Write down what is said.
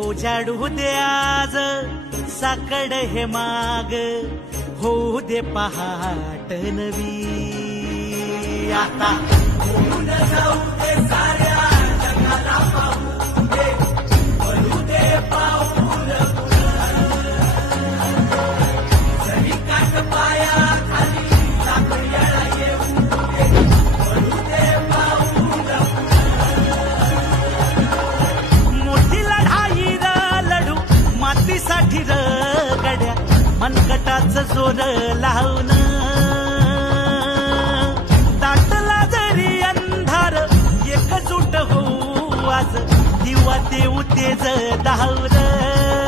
उजाडू दे आज साकड हे माग, होऊ दे पहाट नवी. आता होऊन जाऊ दे साऱ्या जगाला पाहू दे, पडू दे पाऊल जरी काट पाया खाली साखळ्याला येऊ दे, पडू दे पाऊल मोठी लढाई लढू मातीसाठी गड्या, मनकटाच जोर लावून दाटला जरी अंधार एकजूट होऊ आज, दिवा देऊ तेज धावलं.